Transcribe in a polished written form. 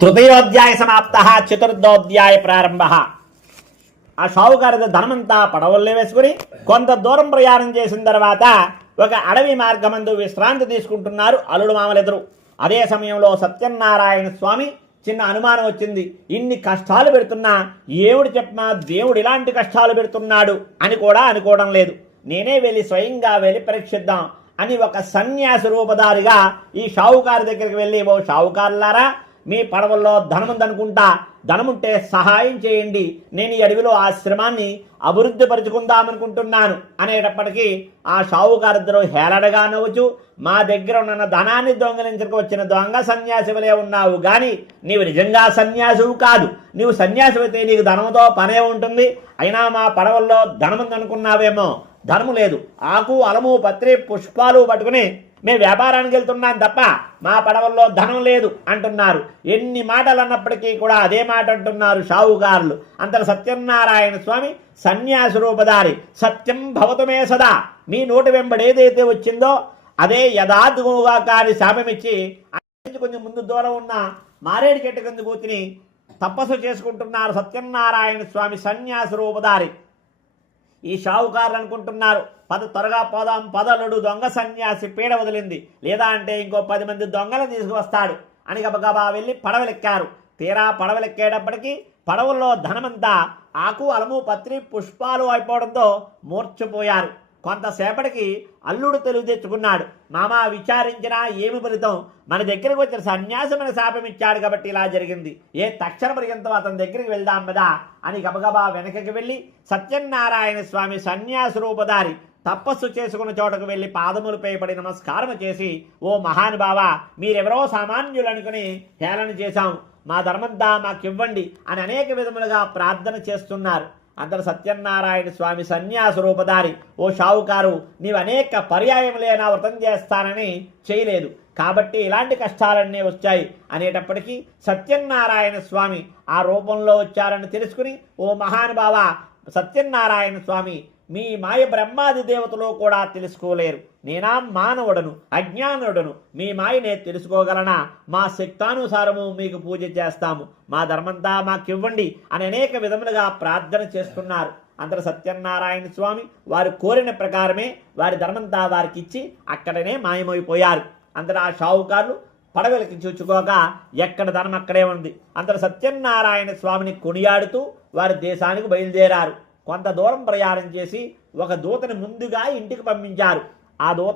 తృతీయోధ్యాయ సమాప్త, చతుర్థోధ్యాయ ప్రారంభ. ఆ షావుకారు ధనమంతా పడవల్లో వేసుకుని కొంత దూరం ప్రయాణం చేసిన తర్వాత ఒక అడవి మార్గమందు విశ్రాంతి తీసుకుంటున్నారు అల్లుడు మామలిద్దరు. అదే సమయంలో సత్యనారాయణ స్వామి చిన్న అనుమానం వచ్చింది. ఇన్ని కష్టాలు పెడుతున్నా ఏమిటి చెప్పమా, దేవుడు ఇలాంటి కష్టాలు పెడుతున్నాడు అని కూడా అనుకోవడం లేదు. నేనే వెళ్ళి స్వయంగా వెళ్ళి పరీక్షిద్దాం అని ఒక సన్యాసి రూపధారిగా ఈ షావుకారు దగ్గరికి వెళ్ళి, ఓ షావుకారులారా, మీ పడవల్లో ధనముందనుకుంటా, ధనముంటే సహాయం చేయండి, నేను ఈ అడవిలో ఆశ్రమాన్ని అభివృద్ధి పరుచుకుందామనుకుంటున్నాను అనేటప్పటికీ ఆ షావుకారిద్దరూ హేళనగా నవ్వుచు, మా దగ్గర ఉన్న ధనాన్ని దొంగలించకు వచ్చిన దొంగ సన్యాసివలే ఉన్నావు గాని నీవు నిజంగా సన్యాసివు కాదు. నీవు సన్యాసివైతే నీకు ధనముతో పనే ఉంటుంది. అయినా మా పడవల్లో ధనముందనుకున్నావేమో, ధనము లేదు. ఆకు అలము పత్రి పుష్పాలు పట్టుకుని మేము వ్యాపారానికి వెళ్తున్నాం తప్ప మా పడవల్లో ధనం లేదు అంటున్నారు. ఎన్ని మాటలు అన్నప్పటికీ కూడా అదే మాట అంటున్నారు షావుకారులు. అంతలో సత్యనారాయణ స్వామి సన్యాసి రూపధారి, సత్యం భవతుమే సదా, మీ నోటి వెంబడి ఏదైతే వచ్చిందో అదే యథార్థముగా కాని శాపమిచ్చి కొంచెం ముందు దూరం ఉన్న మారేడు చెట్టు కింద కూర్చుని తపస్సు చేసుకుంటున్నారు సత్యనారాయణ స్వామి సన్యాసి రూపధారి. ఈ షావుకారులు అనుకుంటున్నారు, త్వరగా పోదాం, పదలుడు దొంగ సన్యాసి పీడ వదిలింది, లేదా అంటే ఇంకో 10 మంది దొంగలను తీసుకువస్తాడు అని గబగబా వెళ్ళి పడవలెక్కారు. తీరా పడవలెక్కేటప్పటికీ పడవల్లో ధనమంతా ఆకు అలము పత్రి పుష్పాలు అయిపోవడంతో మూర్ఛపోయారు. కొంతసేపటికి అల్లుడు తెలివి తెచ్చుకున్నాడు. మామ విచారించినా ఏమి ఫలితం, మన దగ్గరికి వచ్చిన సన్యాసి మన శాపం ఇచ్చాడు కాబట్టి ఇలా జరిగింది, ఏ తక్షణ పర్యంతం అతని దగ్గరికి వెళ్దాం కదా అని గబగబా వెనకకి వెళ్ళి సత్యనారాయణ స్వామి సన్యాసి రూపధారి తపస్సు చేసుకున్న చోటకు వెళ్ళి పాదములపై పడి నమస్కారం చేసి, ఓ మహానుభావ, మీరెవరో సామాన్యులు అనుకుని హేళన చేశాం, మా ధర్మంతా మాకివ్వండి అని అనేక విధములుగా ప్రార్థన చేస్తున్నారు. అందరు సత్యనారాయణ స్వామి సన్యాసి రూపధారి, ఓ షావుకారు, నీవు అనేక పర్యాయములే నా వ్రతం చేస్తానని చేయలేదు కాబట్టి ఇలాంటి కష్టాలన్నీ వచ్చాయి అనేటప్పటికీ సత్యనారాయణ స్వామి ఆ రూపంలో వచ్చారని తెలుసుకుని, ఓ మహానుభావ సత్యనారాయణ స్వామి, మీ మాయ బ్రహ్మాది దేవతలో కూడా తెలుసుకోలేరు. నేనా మానవుడను, అజ్ఞానుడను, మీ మాయనే తెలుసుకోగలనా? మా శక్తానుసారము మీకు పూజ చేస్తాము, మా ధర్మంతా మాకివ్వండి అని అనేక విధములుగా ప్రార్థన చేస్తున్నారు. అందరూ సత్యనారాయణ స్వామి వారు కోరిన ప్రకారమే వారి ధర్మంతా వారికి ఇచ్చి అక్కడనే మాయమైపోయారు. అందరూ ఆ షావుకారులు పడవలకి చూచుకోగా ఎక్కడ ధనం అక్కడే ఉంది. అందరూ సత్యనారాయణ స్వామిని కొనియాడుతూ వారి దేశానికి బయలుదేరారు. కొంత దూరం ప్రయాణం చేసి ఒక దూతని ముందుగా ఇంటికి పంపించారు. ఆ దూత